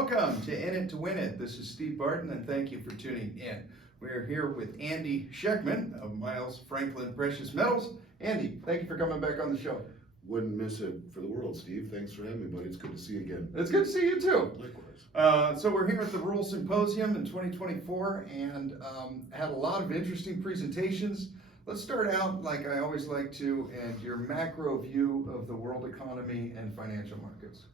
welcome to In It to Win It. This is Steve Barton, and thank you for tuning in. We're here with Andy Schectman of Miles Franklin Precious Metals. Andy, thank you for coming back on the show. Wouldn't miss it for the world, Steve. Thanks for having me, buddy. It's good to see you again. It's good to see you too. Likewise. So we're here at the Rule Symposium in 2024 and had a lot of interesting presentations. Let's start out like I always like to, and your macro view of the world economy and financial markets.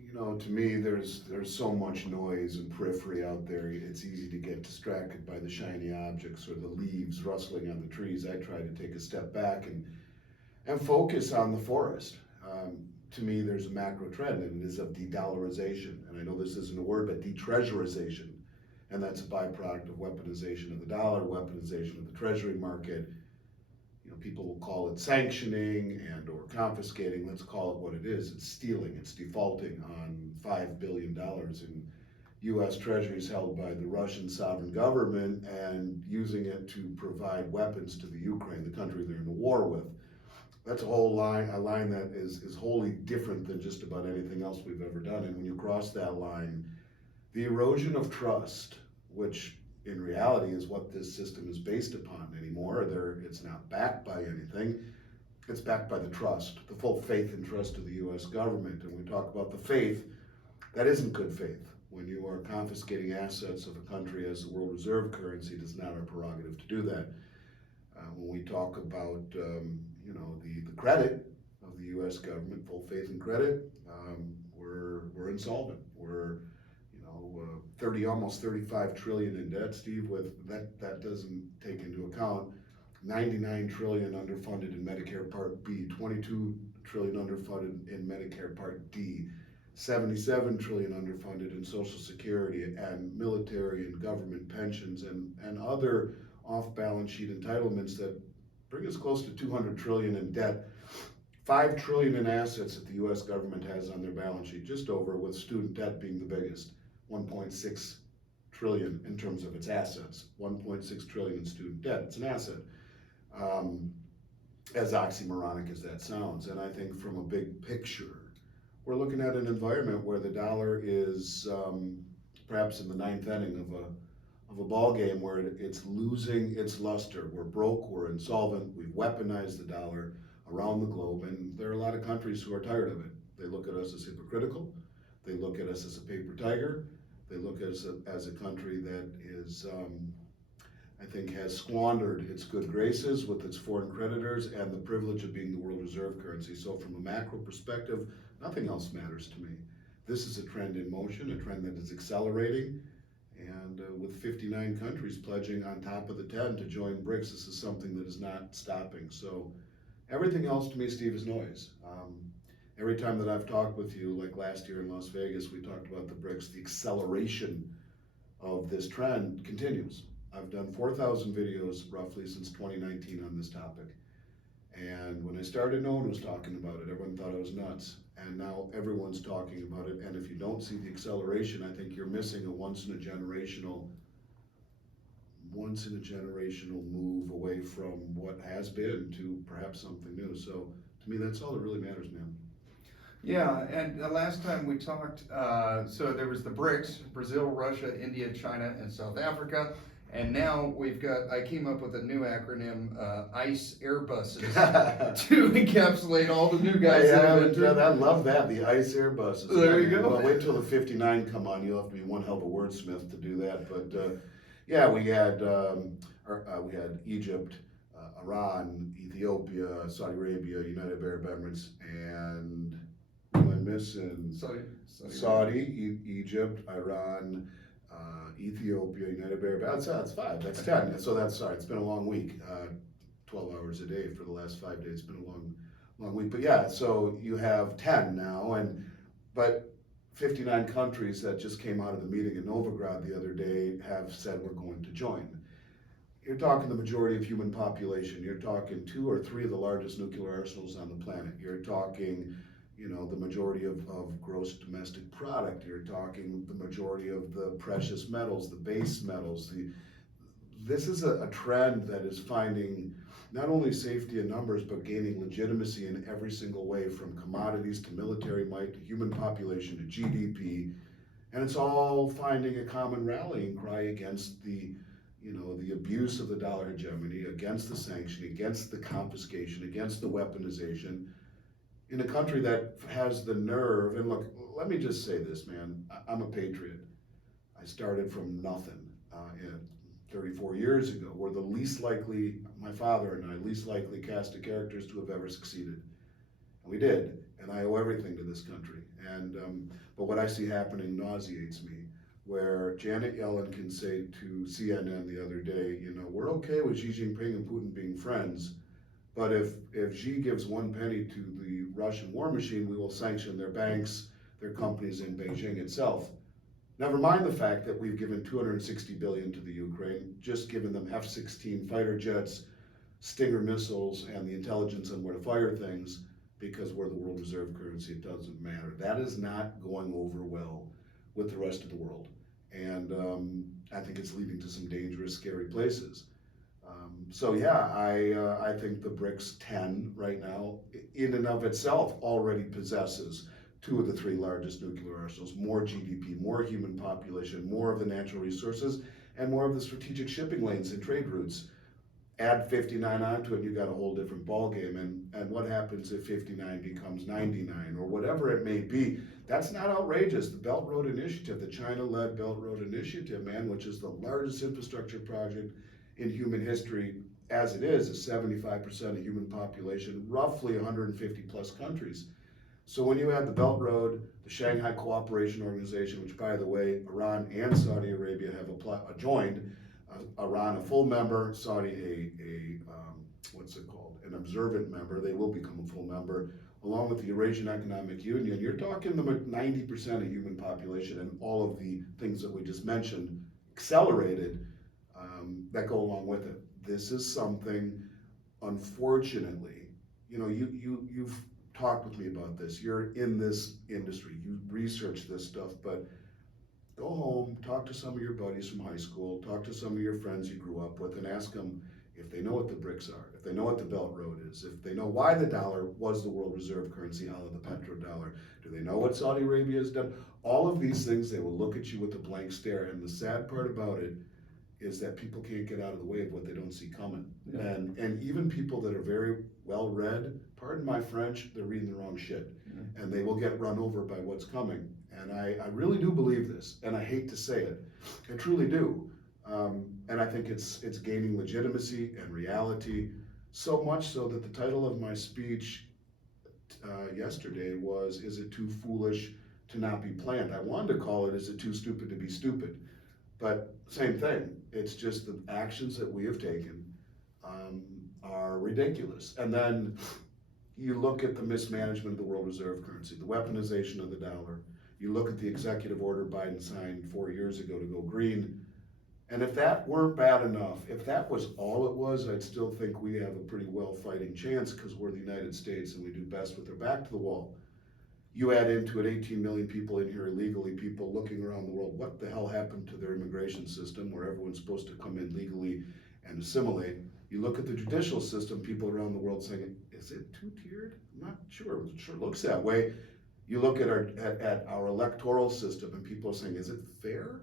You know, to me, there's so much noise and periphery out there. It's easy to get distracted by the shiny objects or the leaves rustling on the trees. I try to take a step back and focus on the forest. To me, there's a macro trend, and it is of de-dollarization. And I know this isn't a word, but de-treasurization. And that's a byproduct of weaponization of the dollar, weaponization of the treasury market. You know, people will call it sanctioning and or confiscating. Let's call it what it is. It's stealing. It's defaulting on $5 billion in US treasuries held by the Russian sovereign government and using it to provide weapons to the Ukraine, the country they're in a war with. That's a line that is wholly different than just about anything else we've ever done. And when you cross that line, the erosion of trust, which in reality is what this system is based upon anymore. It's not backed by anything. It's backed by the trust, the full faith and trust of the US government. And we talk about the faith, that isn't good faith. When you are confiscating assets of a country as the world reserve currency, it is not our prerogative to do that. When we talk about the credit of the US government, full faith and credit, we're insolvent. We're almost 35 trillion in debt, Steve. With that doesn't take into account 99 trillion underfunded in Medicare Part B, 22 trillion underfunded in Medicare Part D, 77 trillion underfunded in Social Security and military and government pensions and other off-balance sheet entitlements that bring us close to 200 trillion in debt, 5 trillion in assets that the US government has on their balance sheet, just over, with student debt being the biggest. 1.6 trillion in terms of its assets, 1.6 trillion in student debt. It's an asset, as oxymoronic as that sounds. And I think from a big picture, we're looking at an environment where the dollar is perhaps in the ninth inning of a ball game where it's losing its luster. We're broke, we're insolvent, we've weaponized the dollar around the globe, and there are a lot of countries who are tired of it. They look at us as hypocritical. They look at us as a paper tiger. They look at us as a country that is, I think, has squandered its good graces with its foreign creditors and the privilege of being the world reserve currency. So from a macro perspective, nothing else matters to me. This is a trend in motion, a trend that is accelerating. And with 59 countries pledging on top of the 10 to join BRICS, this is something that is not stopping. So everything else to me, Steve, is noise. Every time that I've talked with you, like last year in Las Vegas, we talked about the BRICS, the acceleration of this trend continues. I've done 4,000 videos roughly since 2019 on this topic. And when I started, no one was talking about it. Everyone thought I was nuts. And now everyone's talking about it. And if you don't see the acceleration, I think you're missing a once in a generational move away from what has been to perhaps something new. So to me, that's all that really matters, man. Yeah, and the last time we talked, so there was the BRICS, Brazil, Russia, India, China, and South Africa. And now I came up with a new acronym, ICE Airbuses, to encapsulate all the new guys. I love that, the ICE Airbuses. There you go. Well, wait till the 59 come on. You'll have to be one hell of a wordsmith to do that. But yeah, we had Egypt, Iran, Ethiopia, Saudi Arabia, United Arab Emirates, and missing Saudi, Egypt, Iran, Ethiopia, United Arab Emirates. That's 5. That's 10. So it's been a long week. 12 hours a day for the last 5 days. It's been a long week. But yeah, so you have 10 now, but 59 countries that just came out of the meeting in Novigrad the other day have said we're going to join. You're talking the majority of human population. You're talking 2 or 3 of the largest nuclear arsenals on the planet. You're talking the majority of gross domestic product. You're talking the majority of the precious metals, the base metals. This is a trend that is finding not only safety in numbers, but gaining legitimacy in every single way, from commodities to military might to human population to GDP. And it's all finding a common rallying cry against the abuse of the dollar hegemony, against the sanctioning, against the confiscation, against the weaponization, in a country that has the nerve. And look, let me just say this, man, I'm a patriot. I started from nothing 34 years ago. We're the least likely, my father and I, least likely cast of characters to have ever succeeded. And we did, and I owe everything to this country. And but what I see happening nauseates me, where Janet Yellen can say to CNN the other day, we're okay with Xi Jinping and Putin being friends, but if Xi gives 1 penny to the Russian war machine, we will sanction their banks, their companies in Beijing itself. Never mind the fact that we've given $260 billion to the Ukraine, just given them F-16 fighter jets, Stinger missiles, and the intelligence on where to fire things, because we're the world reserve currency. It doesn't matter. That is not going over well with the rest of the world. And I think it's leading to some dangerous, scary places. So yeah, I think the BRICS 10 right now, in and of itself, already possesses 2 of the 3 largest nuclear arsenals, more GDP, more human population, more of the natural resources, and more of the strategic shipping lanes and trade routes. Add 59 onto it, you got a whole different ballgame. And what happens if 59 becomes 99 or whatever it may be? That's not outrageous. The Belt Road Initiative, the China-led Belt Road Initiative, man, which is the largest infrastructure project in human history, as it is 75% of human population, roughly 150 plus countries. So when you add the Belt Road, the Shanghai Cooperation Organization, which by the way, Iran and Saudi Arabia have joined, Iran a full member, Saudi an observant member. They will become a full member, along with the Eurasian Economic Union. You're talking the 90% of human population and all of the things that we just mentioned accelerated that go along with it. This is something, unfortunately, you've talked with me about this. You're in this industry, you research this stuff, but go home, talk to some of your buddies from high school, talk to some of your friends you grew up with, and ask them if they know what the BRICS are, if they know what the Belt Road is, if they know why the dollar was the world reserve currency out of the petrodollar. Do they know what Saudi Arabia has done? All of these things, they will look at you with a blank stare. And the sad part about it is that people can't get out of the way of what they don't see coming. Yeah. And even people that are very well read, pardon my French, they're reading the wrong shit. Yeah. And they will get run over by what's coming. And I really do believe this, and I hate to say it, I truly do. And I think it's gaining legitimacy and reality, so much so that the title of my speech yesterday was, "Is it too foolish to not be planned?" I wanted to call it, "Is it too stupid to be stupid?" But same thing, it's just the actions that we have taken are ridiculous. And then you look at the mismanagement of the world reserve currency, the weaponization of the dollar. You look at the executive order Biden signed 4 years ago to go green. And if that weren't bad enough, if that was all it was, I'd still think we have a pretty well fighting chance, because we're the United States and we do best with our back to the wall. You add into it 18 million people in here illegally, people looking around the world, what the hell happened to their immigration system where everyone's supposed to come in legally and assimilate? You look at the judicial system, people around the world saying, is it two-tiered? I'm not sure, it sure looks that way. You look at our electoral system and people are saying, is it fair?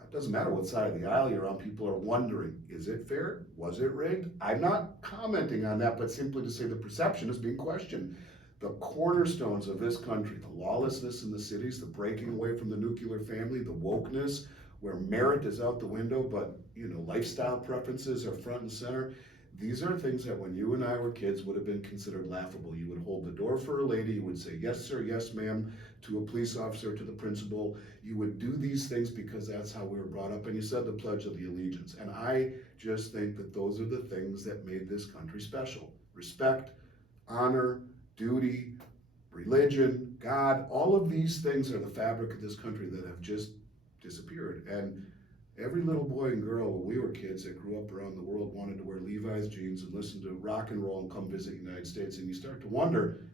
It doesn't matter what side of the aisle you're on, people are wondering, is it fair? Was it rigged? I'm not commenting on that, but simply to say the perception is being questioned. The cornerstones of this country, the lawlessness in the cities, the breaking away from the nuclear family, the wokeness, where merit is out the window, but lifestyle preferences are front and center. These are things that when you and I were kids would have been considered laughable. You would hold the door for a lady, you would say, yes sir, yes ma'am, to a police officer, to the principal. You would do these things because that's how we were brought up, and you said the Pledge of the Allegiance. And I just think that those are the things that made this country special. Respect, honor, duty, religion, God, all of these things are the fabric of this country that have just disappeared. And every little boy and girl when we were kids that grew up around the world wanted to wear Levi's jeans and listen to rock and roll and come visit the United States. And you start to wonder,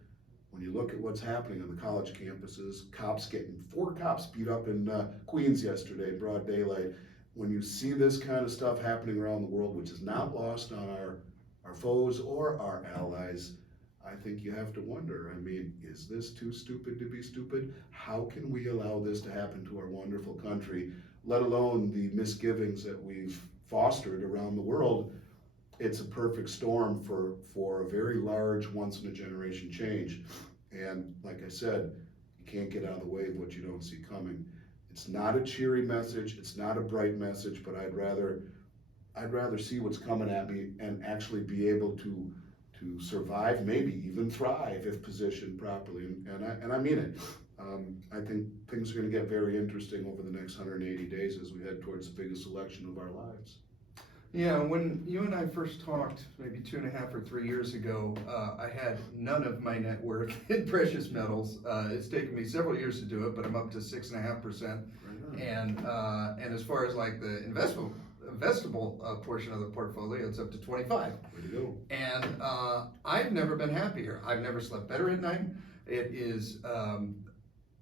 when you look at what's happening on the college campuses, cops getting 4 cops beat up in Queens yesterday, broad daylight. When you see this kind of stuff happening around the world, which is not lost on our foes or our allies, I think you have to wonder, I mean, is this too stupid to be stupid? How can we allow this to happen to our wonderful country, let alone the misgivings that we've fostered around the world? It's a perfect storm for a very large, once-in-a-generation change. And like I said, you can't get out of the way of what you don't see coming. It's not a cheery message, it's not a bright message, but I'd rather see what's coming at me and actually be able to survive, maybe even thrive if positioned properly. And I mean it. I think things are going to get very interesting over the next 180 days as we head towards the biggest election of our lives. Yeah, when you and I first talked, maybe 2.5 or 3 years ago, I had none of my net worth in precious metals. It's taken me several years to do it, but I'm up to 6.5%. And as far as like the investable portion of the portfolio, it's up to 25. Way to go. And I've never been happier. I've never slept better at night. It is,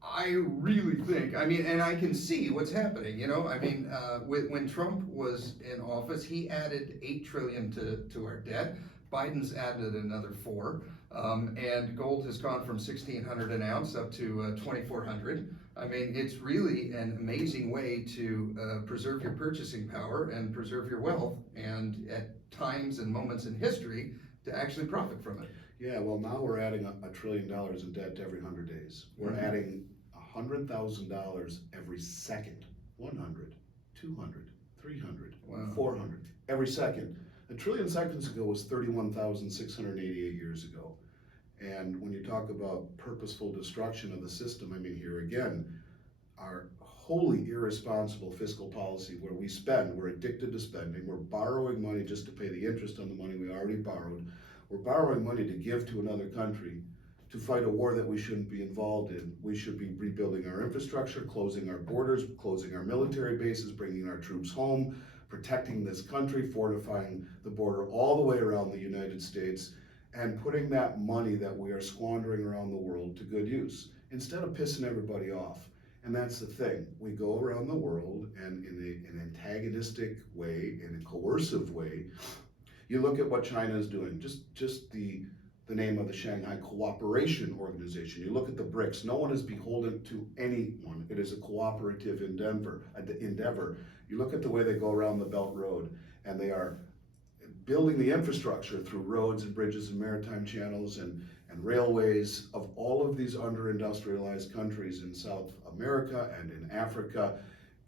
I really think, I mean, and I can see what's happening, you know, I mean, when Trump was in office, he added $8 trillion to our debt. Biden's added another 4, and gold has gone from 1,600 an ounce up to 2,400. I mean, it's really an amazing way to preserve your purchasing power and preserve your wealth, and at times and moments in history to actually profit from it. Yeah, well, now we're adding $1 trillion in debt every 100 days. We're adding $100,000 every second. 100, 200, 300, Wow. 400, every second. A trillion seconds ago was 31,688 years ago. And when you talk about purposeful destruction of the system, I mean, here again, our wholly irresponsible fiscal policy where we spend, we're addicted to spending, we're borrowing money just to pay the interest on the money we already borrowed. We're borrowing money to give to another country to fight a war that we shouldn't be involved in. We should be rebuilding our infrastructure, closing our borders, closing our military bases, bringing our troops home, protecting this country, fortifying the border all the way around the United States, and putting that money that we are squandering around the world to good use, instead of pissing everybody off. And that's the thing. We go around the world and in an antagonistic way, in a coercive way. You look at what China is doing, just the name of the Shanghai Cooperation Organization. You look at the BRICS, no one is beholden to anyone. It is a cooperative endeavor. You look at the way they go around the Belt Road, and they are building the infrastructure through roads and bridges and maritime channels and railways of all of these under-industrialized countries in South America and in Africa.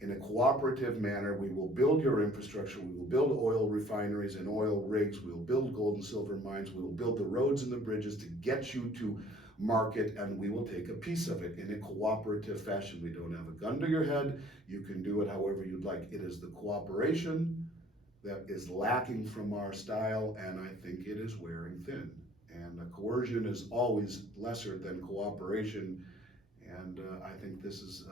In a cooperative manner, we will build your infrastructure, we will build oil refineries and oil rigs, we will build gold and silver mines, we will build the roads and the bridges to get you to market, and we will take a piece of it in a cooperative fashion. We don't have a gun to your head, you can do it however you'd like. It is the cooperation that is lacking from our style, and I think it is wearing thin. And coercion is always lesser than cooperation, and I think this is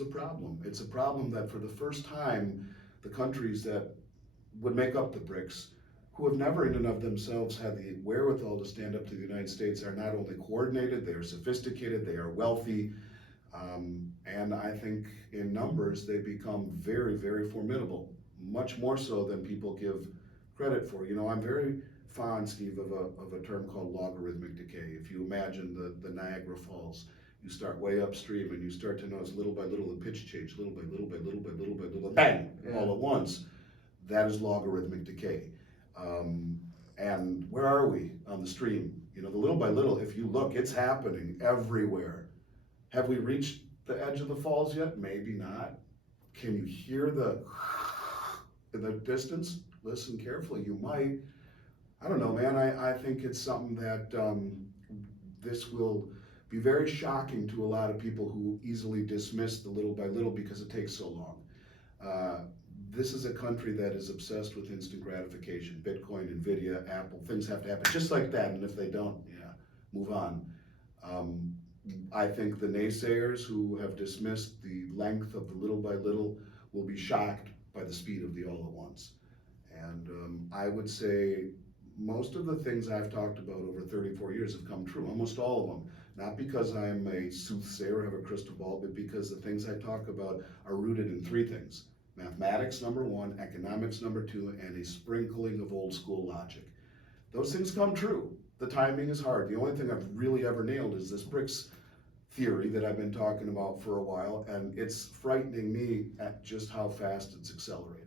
a problem. It's a problem that for the first time, the countries that would make up the BRICS, who have never in and of themselves had the wherewithal to stand up to the United States, are not only coordinated, they are sophisticated, they are wealthy, and I think in numbers they become very, very formidable, much more so than people give credit for. You know, I'm very fond, Steve, of a term called logarithmic decay. If you imagine the Niagara Falls, you start way upstream and you start to notice little by little the pitch change, little by little by little by little by little, bang, all at once. That is logarithmic decay. And where are we on the stream? You know, the little by little, if you look, it's happening everywhere. Have we reached the edge of the falls yet? Maybe not. Can you hear in the distance? Listen carefully, you might. I don't know, man, I think it's something that this will be very shocking to a lot of people who easily dismiss the little by little because it takes so long. This is a country that is obsessed with instant gratification. Bitcoin, Nvidia, Apple, things have to happen just like that, and if they don't, yeah, move on. I think the naysayers who have dismissed the length of the little by little will be shocked by the speed of the all at once. And I would say most of the things I've talked about over 34 years have come true, almost all of them. Not because I'm a soothsayer or have a crystal ball, but because the things I talk about are rooted in 3 things. Mathematics, number 1, economics, number 2, and a sprinkling of old school logic. Those things come true. the timing is hard. The only thing I've really ever nailed is this BRICS theory that I've been talking about for a while, and it's frightening me at just how fast it's accelerating.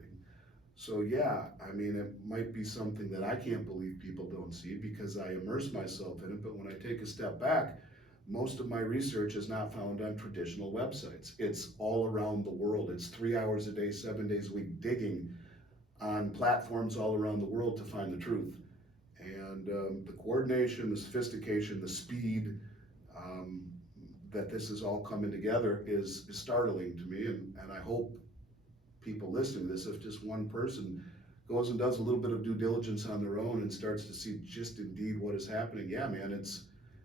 So yeah, I mean, it might be something that I can't believe people don't see because I immerse myself in it, but when I take a step back, most of my research is not found on traditional websites. It's all around the world. It's 3 hours a day, 7 days a week, digging on platforms all around the world to find the truth. And the coordination, the sophistication, the speed that this is all coming together is startling to me. And I hope people listening to this, if just one person goes and does a little bit of due diligence on their own and starts to see just indeed what is happening, yeah, man,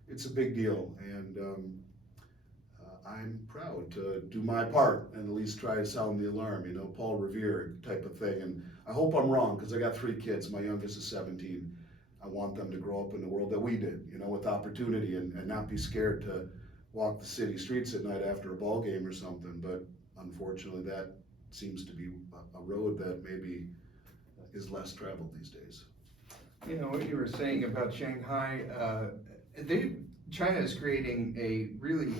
it's a big deal. And I'm proud to do my part and at least try to sound the alarm, you know, Paul Revere type of thing. And I hope I'm wrong because I got 3 kids. My youngest is 17. I want them to grow up in the world that we did, you know, with opportunity and not be scared to walk the city streets at night after a ball game or something. But unfortunately, that seems to be a road that maybe is less traveled these days. You know, what you were saying about Shanghai, China is creating a really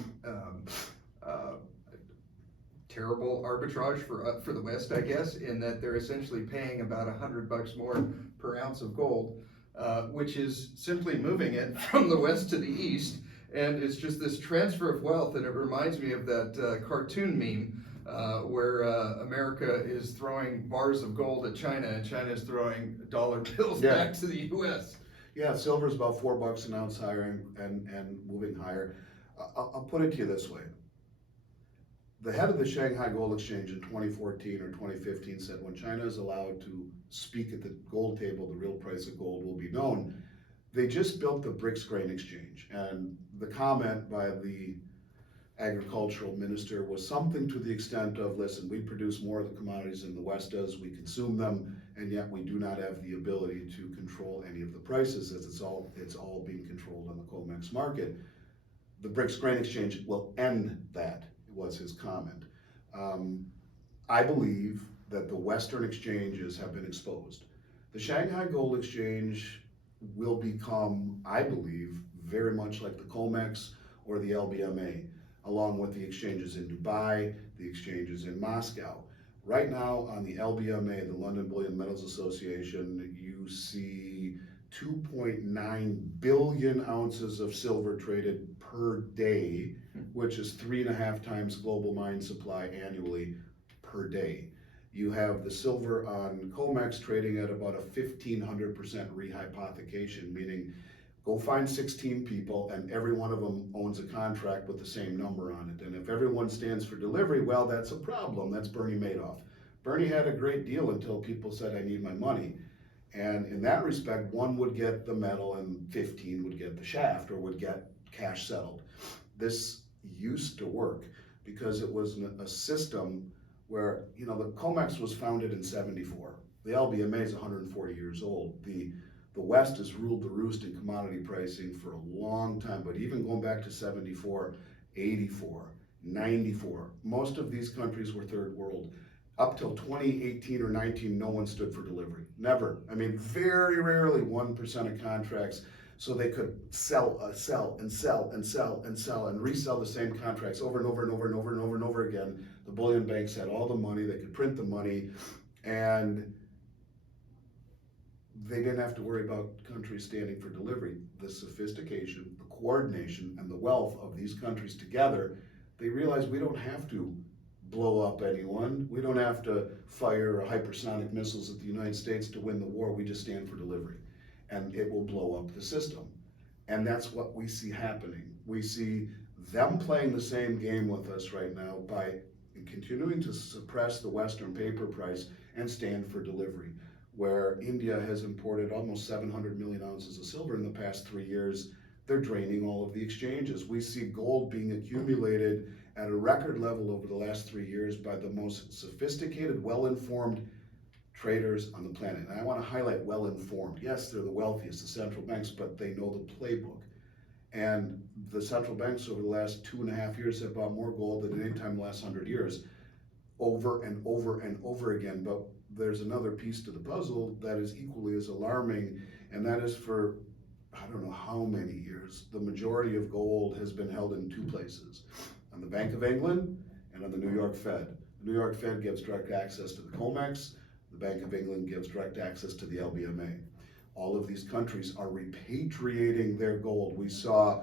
terrible arbitrage for the West, I guess, in that they're essentially paying about $100 more per ounce of gold, which is simply moving it from the West to the East. And it's just this transfer of wealth, and it reminds me of that cartoon meme where America is throwing bars of gold at China, and China is throwing dollar bills back to the U.S. Yeah, silver's about $4 an ounce higher and moving higher. I'll put it to you this way. The head of the Shanghai Gold Exchange in 2014 or 2015 said when China is allowed to speak at the gold table, the real price of gold will be known. They just built the BRICS grain exchange, and the comment by the agricultural minister was something to the extent of, listen, we produce more of the commodities than the West does, we consume them, and yet we do not have the ability to control any of the prices as it's all being controlled on the COMEX market. The BRICS grain exchange will end that, was his comment. I believe that the Western exchanges have been exposed. The Shanghai Gold Exchange will become, I believe, very much like the COMEX or the LBMA, along with the exchanges in Dubai, the exchanges in Moscow. Right now on the LBMA, the London Bullion Metals Association, you see 2.9 billion ounces of silver traded per day, which is 3.5 times global mine supply annually per day. You have the silver on COMEX trading at about a 1,500% rehypothecation, meaning go find 16 people and every one of them owns a contract with the same number on it. And if everyone stands for delivery, well, that's a problem. That's Bernie Madoff. Bernie had a great deal until people said, I need my money. And in that respect, one would get the metal and 15 would get the shaft or would get cash settled. This used to work because it was a system where, you know, the COMEX was founded in 74. The LBMA is 140 years old. The West has ruled the roost in commodity pricing for a long time, but even going back to 74, 84, 94, most of these countries were third world. Up till 2018 or 19, no one stood for delivery. Never. I mean, very rarely 1% of contracts, so they could sell and resell the same contracts over and over and over and over and over and over again. The bullion banks had all the money, they could print the money, and they didn't have to worry about countries standing for delivery. The sophistication, the coordination, and the wealth of these countries together, they realized we don't have to blow up anyone. We don't have to fire hypersonic missiles at the United States to win the war. We just stand for delivery, and it will blow up the system. And that's what we see happening. We see them playing the same game with us right now by continuing to suppress the Western paper price and stand for delivery, where India has imported almost 700 million ounces of silver in the past 3 years. They're draining all of the exchanges. We see gold being accumulated at a record level over the last 3 years by the most sophisticated, well-informed traders on the planet. And I want to highlight well-informed. Yes, they're the wealthiest, the central banks, but they know the playbook. And the central banks over the last 2.5 years have bought more gold than any time in the last 100 years, over and over and over again. But there's another piece to the puzzle that is equally as alarming, and that is for I don't know how many years, the majority of gold has been held in two places, on the Bank of England and on the New York Fed. The New York Fed gives direct access to the COMEX, the Bank of England gives direct access to the LBMA. All of these countries are repatriating their gold. We saw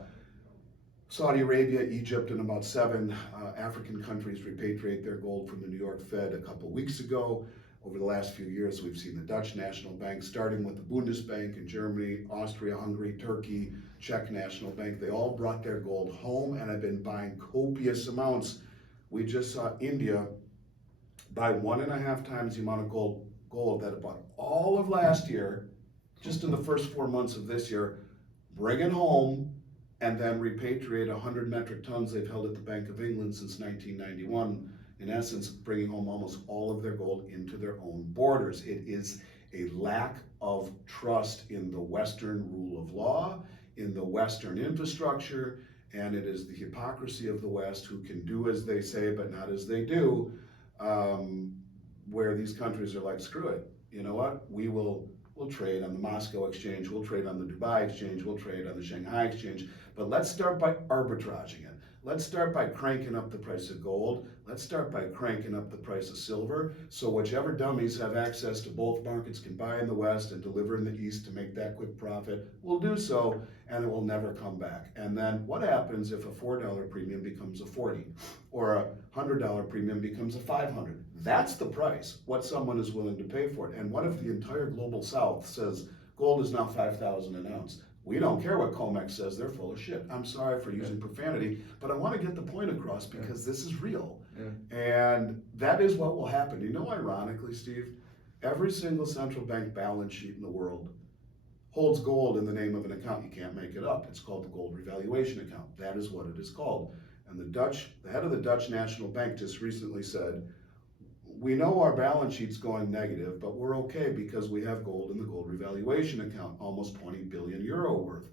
Saudi Arabia, Egypt, and about 7 African countries repatriate their gold from the New York Fed a couple weeks ago. Over the last few years, we've seen the Dutch National Bank, starting with the Bundesbank in Germany, Austria, Hungary, Turkey, Czech National Bank. They all brought their gold home and have been buying copious amounts. We just saw India buy 1.5 times the amount of gold that it bought all of last year, just in the first 4 months of this year, bring it home, and then repatriate 100 metric tons they've held at the Bank of England since 1991, in essence, bringing home almost all of their gold into their own borders. It is a lack of trust in the Western rule of law, in the Western infrastructure, and it is the hypocrisy of the West, who can do as they say but not as they do, where these countries are like, screw it, you know what, we'll trade on the Moscow exchange, we'll trade on the Dubai exchange, we'll trade on the Shanghai exchange, but let's start by arbitraging it. Let's start by cranking up the price of gold. Let's start by cranking up the price of silver, so whichever dummies have access to both markets can buy in the West and deliver in the East to make that quick profit. We'll do so, and it will never come back. And then what happens if a $4 premium becomes a 40, or a $100 premium becomes a 500? That's the price, what someone is willing to pay for it. And what if the entire global South says gold is now 5,000 an ounce? We don't care what COMEX says, they're full of shit. I'm sorry for using profanity, but I want to get the point across because this is real. And that is what will happen. You know, ironically, Steve, every single central bank balance sheet in the world holds gold in the name of an account. You can't make it up. It's called the gold revaluation account. That is what it is called. And the head of the Dutch National Bank just recently said, we know our balance sheet's going negative, but we're okay because we have gold in the gold revaluation account, almost 20 billion euro worth.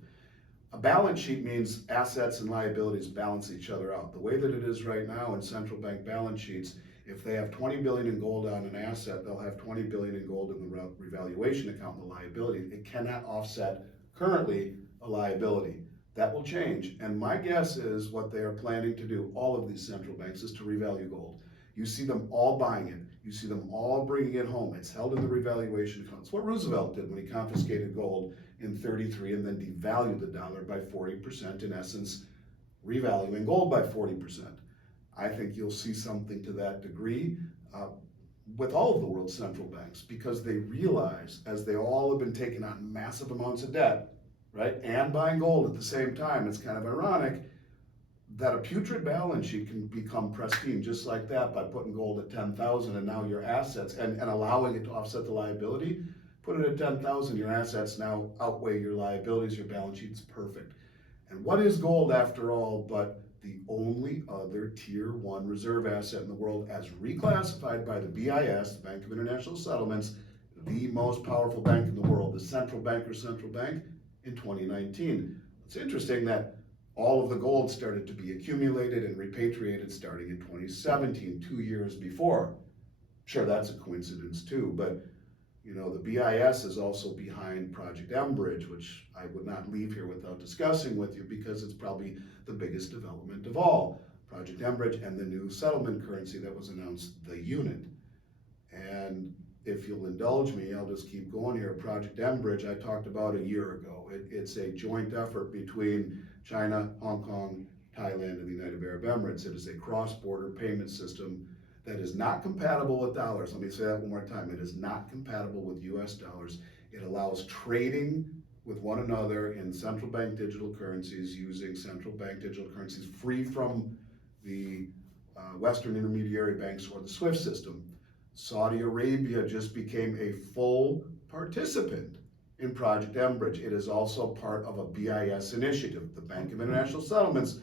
A balance sheet means assets and liabilities balance each other out. The way that it is right now in central bank balance sheets, if they have 20 billion in gold on an asset, they'll have 20 billion in gold in the revaluation account, the liability. It cannot offset currently a liability. That will change. And my guess is what they are planning to do, all of these central banks, is to revalue gold. You see them all buying it. You see them all bringing it home. It's held in the revaluation account. It's what Roosevelt did when he confiscated gold in '33 and then devalued the dollar by 40%, in essence, revaluing gold by 40%. I think you'll see something to that degree with all of the world's central banks, because they realize, as they all have been taking on massive amounts of debt, right, and buying gold at the same time, it's kind of ironic that a putrid balance sheet can become pristine just like that by putting gold at 10,000, and now your assets, and allowing it to offset the liability. Put it at 10,000, your assets now outweigh your liabilities, your balance sheet's perfect. And what is gold after all but the only other tier 1 reserve asset in the world, as reclassified by the BIS, the Bank of International Settlements, the most powerful bank in the world, the central bank, in 2019. It's interesting that all of the gold started to be accumulated and repatriated starting in 2017, 2 years before. Sure, that's a coincidence too, but you know, the BIS is also behind Project mBridge, which I would not leave here without discussing with you because it's probably the biggest development of all. Project mBridge and the new settlement currency that was announced, the unit. And if you'll indulge me, I'll just keep going here. Project mBridge, I talked about a year ago. It's a joint effort between China, Hong Kong, Thailand, and the United Arab Emirates. It is a cross-border payment system that is not compatible with dollars. Let me say that one more time. It is not compatible with US dollars. It allows trading with one another in central bank digital currencies, using central bank digital currencies free from the Western intermediary banks or the SWIFT system. Saudi Arabia just became a full participant in Project mBridge. It is also part of a BIS initiative, the Bank of International Settlements,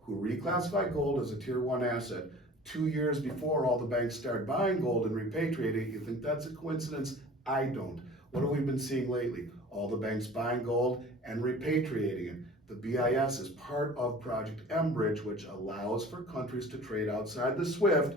who reclassified gold as a tier 1 asset 2 years before all the banks started buying gold and repatriating it. You think that's a coincidence? I don't. What have we been seeing lately? All the banks buying gold and repatriating it. The BIS is part of Project mBridge, which allows for countries to trade outside the SWIFT.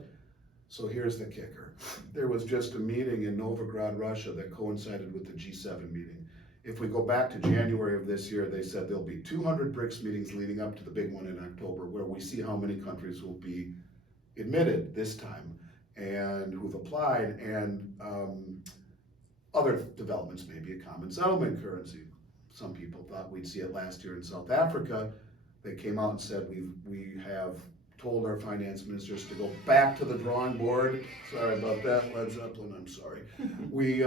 So here's the kicker. There was just a meeting in Novigrad, Russia that coincided with the G7 meeting. If we go back to January of this year, they said there'll be 200 BRICS meetings leading up to the big one in October, where we see how many countries will be admitted this time and who've applied, and other developments, maybe a common settlement currency. Some people thought we'd see it last year in South Africa. They came out and said we have told our finance ministers to go back to the drawing board. Sorry about that, Led Zeppelin, I'm sorry. We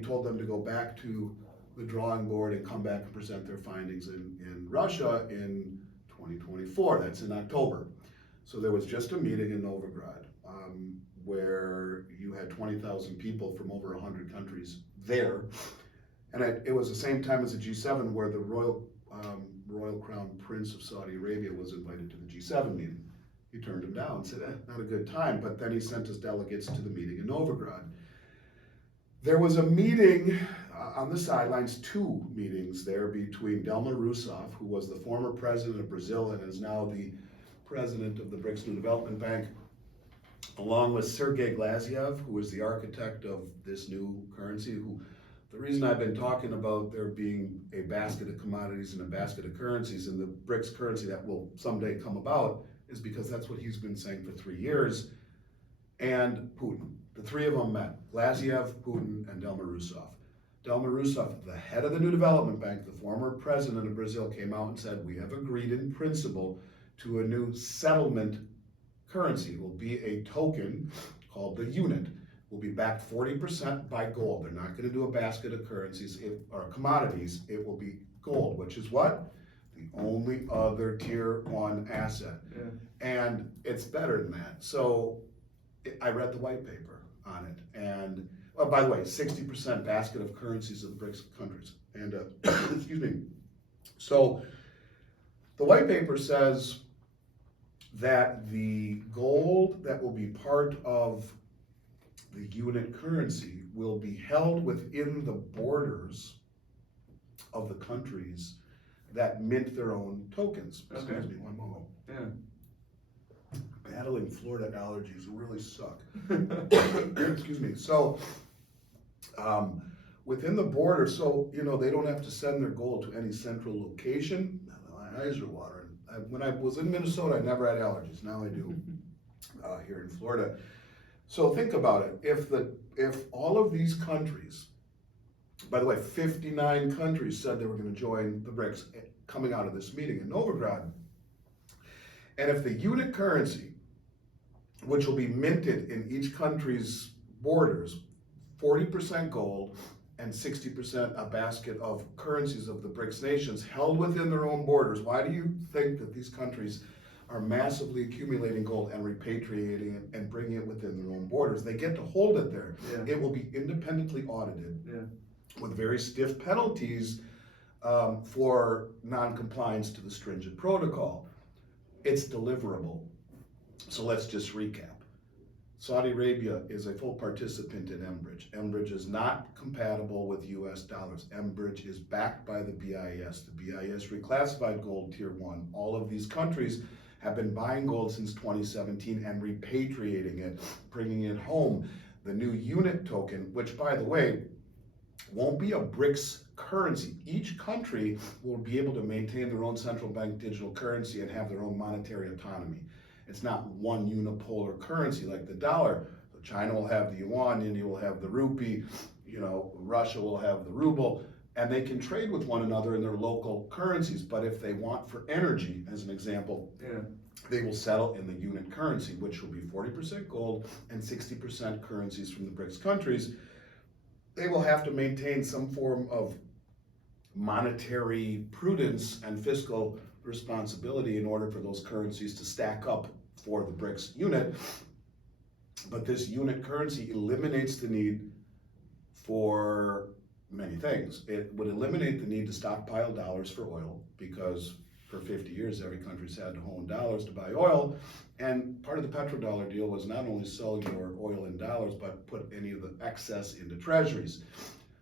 told them to go back to the drawing board and come back and present their findings in Russia in 2024. That's in October. So there was just a meeting in Novigrad where you had 20,000 people from over 100 countries there. And it was the same time as the G7, where the Royal Crown Prince of Saudi Arabia was invited to the G7 meeting. He turned him down and said, not a good time, but then he sent his delegates to the meeting in Novigrad. There was a meeting on the sidelines, 2 meetings there between Dilma Rousseff, who was the former president of Brazil and is now the president of the BRICS New Development Bank, along with Sergei Glaziev, who is the architect of this new currency, who the reason I've been talking about there being a basket of commodities and a basket of currencies in the BRICS currency that will someday come about is because that's what he's been saying for 3 years, and Putin. The 3 of them met, Glaziev, Putin, and Dilma Rousseff. Dilma Rousseff, the head of the New Development Bank, the former president of Brazil, came out and said, we have agreed in principle to a new settlement currency. It will be a token called the unit. Will be backed 40% by gold. They're not going to do a basket of currencies or commodities. It will be gold, which is what? The only other tier 1 asset. Yeah. And it's better than that. So I read the white paper on it. And by the way, 60% basket of currencies of the BRICS countries. And excuse me. So the white paper says that the gold that will be part of the unit currency will be held within the borders of the countries that mint their own tokens. Okay. Excuse me one moment. Yeah. Battling Florida allergies really suck. Excuse me. So, within the border, so, they don't have to send their gold to any central location. My eyes are watering. When I was in Minnesota, I never had allergies. Now I do here in Florida. So think about it. If all of these countries, by the way, 59 countries said they were going to join the BRICS coming out of this meeting in Novigrad. And if the unit currency, which will be minted in each country's borders, 40% gold and 60% a basket of currencies of the BRICS nations held within their own borders, why do you think that these countries are massively accumulating gold and repatriating it and bringing it within their own borders? They get to hold it there. Yeah. It will be independently audited, yeah, with very stiff penalties for non-compliance to the stringent protocol. It's deliverable. So let's just recap. Saudi Arabia is a full participant in Enbridge. Enbridge is not compatible with US dollars. Enbridge is backed by the BIS. The BIS reclassified gold tier 1. All of these countries have been buying gold since 2017 and repatriating it, bringing it home. The new unit token, which by the way, won't be a BRICS currency. Each country will be able to maintain their own central bank digital currency and have their own monetary autonomy. It's not one unipolar currency like the dollar. So China will have the yuan, India will have the rupee, Russia will have the ruble, and they can trade with one another in their local currencies. But if they want for energy, as an example, yeah, they will settle in the unit currency, which will be 40% gold and 60% currencies from the BRICS countries. They will have to maintain some form of monetary prudence and fiscal responsibility in order for those currencies to stack up for the BRICS unit. But this unit currency eliminates the need for many things. It would eliminate the need to stockpile dollars for oil, because for 50 years every country's had to own dollars to buy oil, and part of the petrodollar deal was not only sell your oil in dollars but put any of the excess into treasuries.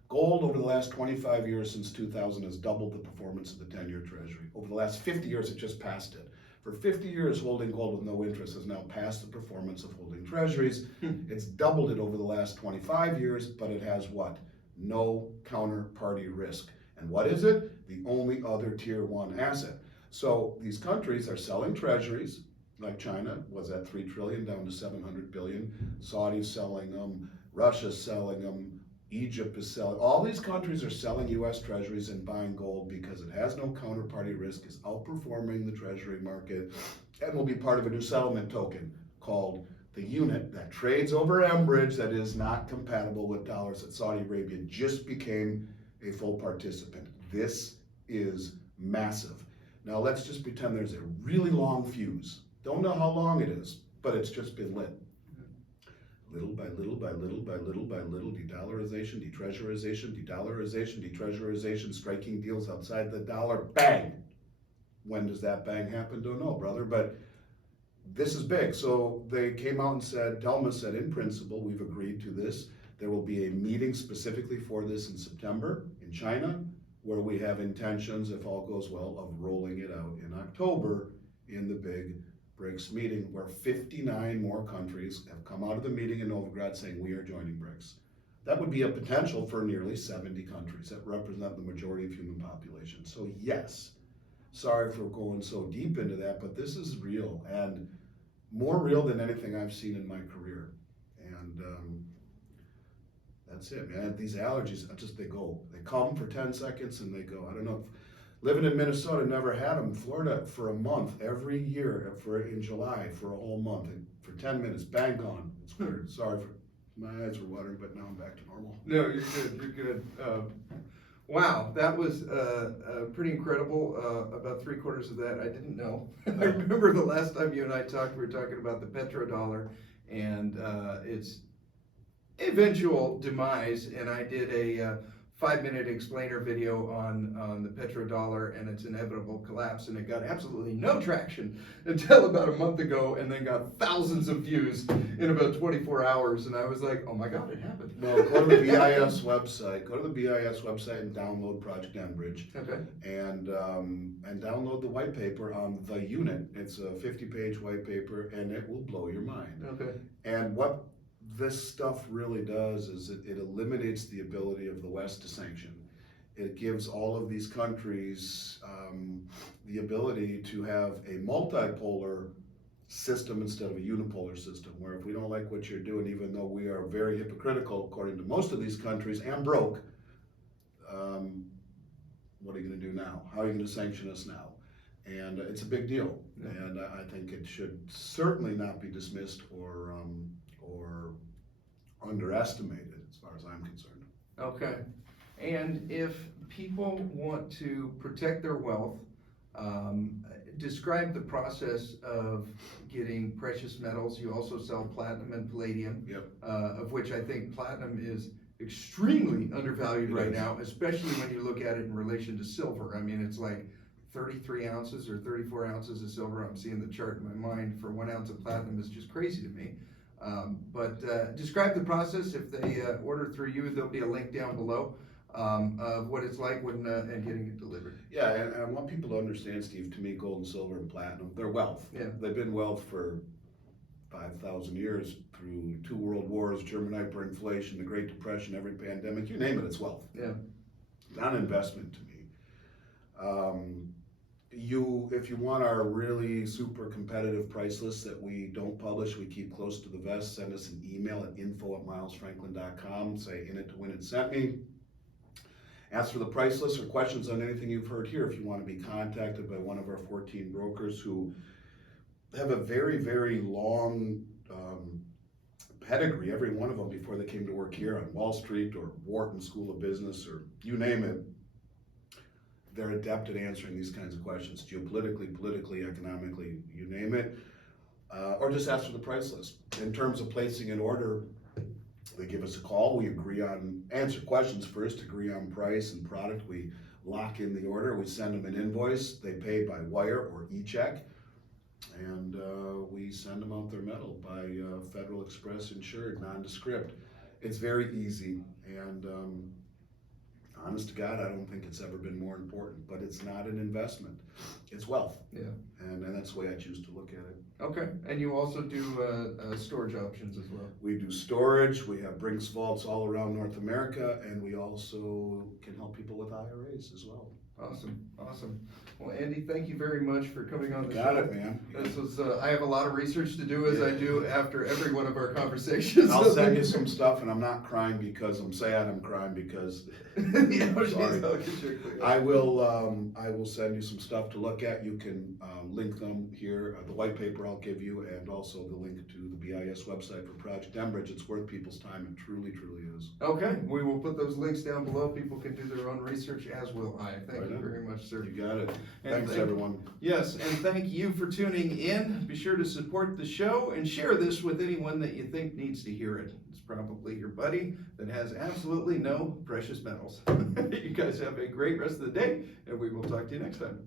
Gold over the last 25 years since 2000 has doubled the performance of the 10-year treasury. Over the last 50 years, it just passed it. For 50 years, holding gold with no interest has now passed the performance of holding treasuries. It's doubled it over the last 25 years, but it has what? No counterparty risk. And what is it? The only other tier one asset. So these countries are selling treasuries, like China was at 3 trillion down to 700 billion. Saudi's selling them, Russia's selling them, Egypt is selling. All these countries are selling US treasuries and buying gold because it has no counterparty risk, is outperforming the treasury market, and will be part of a new settlement token called the unit that trades over mBridge that is not compatible with dollars that Saudi Arabia just became a full participant. This is massive. Now let's just pretend there's a really long fuse. Don't know how long it is, but it's just been lit. Little by little by little by little by little, de-dollarization, de-treasurization, de-dollarization, de-treasurization, striking deals outside the dollar, bang! When does that bang happen? Don't know, brother, but this is big. So they came out and said, Delma said, in principle, we've agreed to this. There will be a meeting specifically for this in September in China, where we have intentions, if all goes well, of rolling it out in October in the big BRICS meeting, where 59 more countries have come out of the meeting in Novigrad saying we are joining BRICS. That would be a potential for nearly 70 countries that represent the majority of human population. So yes, sorry for going so deep into that, but this is real, and more real than anything I've seen in my career. And that's it, man. These allergies, they go. They come for 10 seconds and they go. I don't know. Living in Minnesota, never had them. Florida, for a month, every year, in July, for a whole month, and for 10 minutes, bang, gone. It's weird. Sorry for my eyes were watering, but now I'm back to normal. No, you're good. You're good. Wow, that was pretty incredible. About 3/4 of that I didn't know. I remember the last time you and I talked, we were talking about the petrodollar and its eventual demise, and I did a 5-minute explainer video on the petrodollar and its inevitable collapse, and it got absolutely no traction until about a month ago, and then got thousands of views in about 24 hours, and I was like, oh my God, it happened. Well, go to the BIS website. Go to the BIS website and download Project Enbridge. Okay. And download the white paper on the unit. It's a 50-page white paper, and it will blow your mind. Okay. And what this stuff really does is it eliminates the ability of the West to sanction. It gives all of these countries the ability to have a multipolar system instead of a unipolar system, where if we don't like what you're doing, even though we are very hypocritical according to most of these countries and broke, what are you going to do now? How are you going to sanction us now? And it's a big deal. Yeah. And I think it should certainly not be dismissed or underestimated, as far as I'm concerned. Okay. And if people want to protect their wealth, describe the process of getting precious metals. You also sell platinum and palladium, yep. Of which I think platinum is extremely undervalued right now, especially when you look at it in relation to silver. I mean, it's like 33 ounces or 34 ounces of silver. I'm seeing the chart in my mind for 1 ounce of platinum is just crazy to me. But describe the process. If they order through you, there'll be a link down below of what it's like when and getting it delivered. Yeah, and I want people to understand, Steve, to me, gold and silver and platinum, they're wealth. Yeah. They've been wealth for 5,000 years, through 2 world wars, German hyperinflation, the Great Depression, every pandemic, you name it, it's wealth. Yeah. Not an investment to me. If you want our really super competitive price list that we don't publish, we keep close to the vest, send us an email at info@milesfranklin.com, say in it to win it sent me. Ask for the price list or questions on anything you've heard here if you want to be contacted by one of our 14 brokers who have a very, very long pedigree, every one of them, before they came to work here on Wall Street or Wharton School of Business or you name it. They're adept at answering these kinds of questions, geopolitically, politically, economically, you name it, or just ask for the price list. In terms of placing an order, they give us a call, we answer questions first, agree on price and product, we lock in the order, we send them an invoice, they pay by wire or e-check, and we send them out their metal by Federal Express insured, nondescript. It's very easy, and honest to God, I don't think it's ever been more important, but it's not an investment. It's wealth. Yeah. And that's the way I choose to look at it. Okay, and you also do storage options as well. We do storage, we have BRICS vaults all around North America, and we also can help people with IRAs as well. Awesome, awesome. Well, Andy, thank you very much for coming on the show. Got it, man. This was, I have a lot of research to do, as I do after every one of our conversations. I'll send you some stuff, and I'm not crying because I'm sad, I'm crying because, Yeah, sorry. I'll get you a clear. I will send you some stuff to look at. You can link them here, the white paper I'll give you, and also the link to the BIS website for Project Enbridge. It's worth people's time, it truly, truly is. Okay, we will put those links down below. People can do their own research, as will I. Thank Right you on. very much, sir. You got it. And Thanks, thank- everyone. Yes, and thank you for tuning in. Be sure to support the show and share this with anyone that you think needs to hear it. It's probably your buddy that has absolutely no precious metals. You guys have a great rest of the day, and we will talk to you next time.